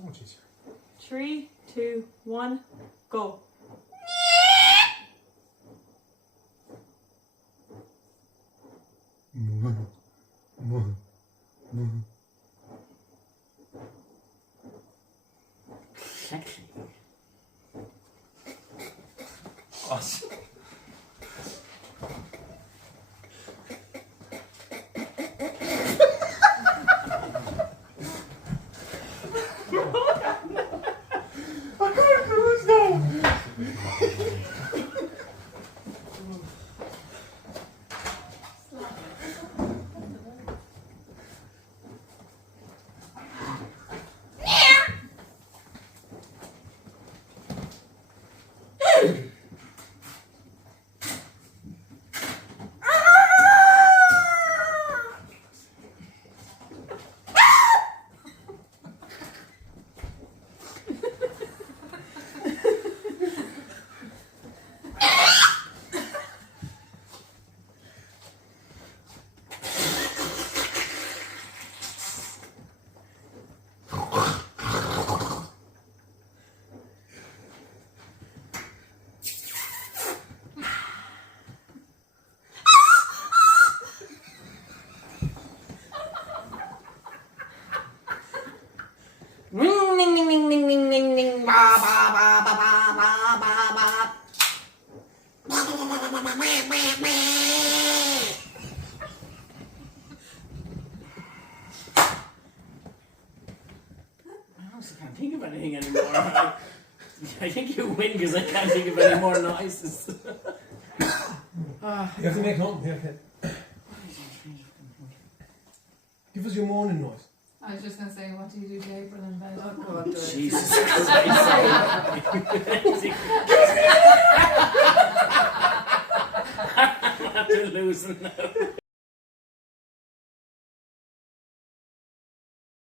so much easier. 3, 2, 1, go. Sexy. Awesome. Ring, ding, ding, ding, ding, ding, ding, ding, ba, ba, ba, ba, ba, ba, ba, ba. I honestly can't think of anything anymore. I think you win because I can't think of any more noises. You have to make nothing. Yeah. Give us your morning noise. I was just going to say, what do you do to April in bed? Oh God, Jesus Christ. I'm losing now.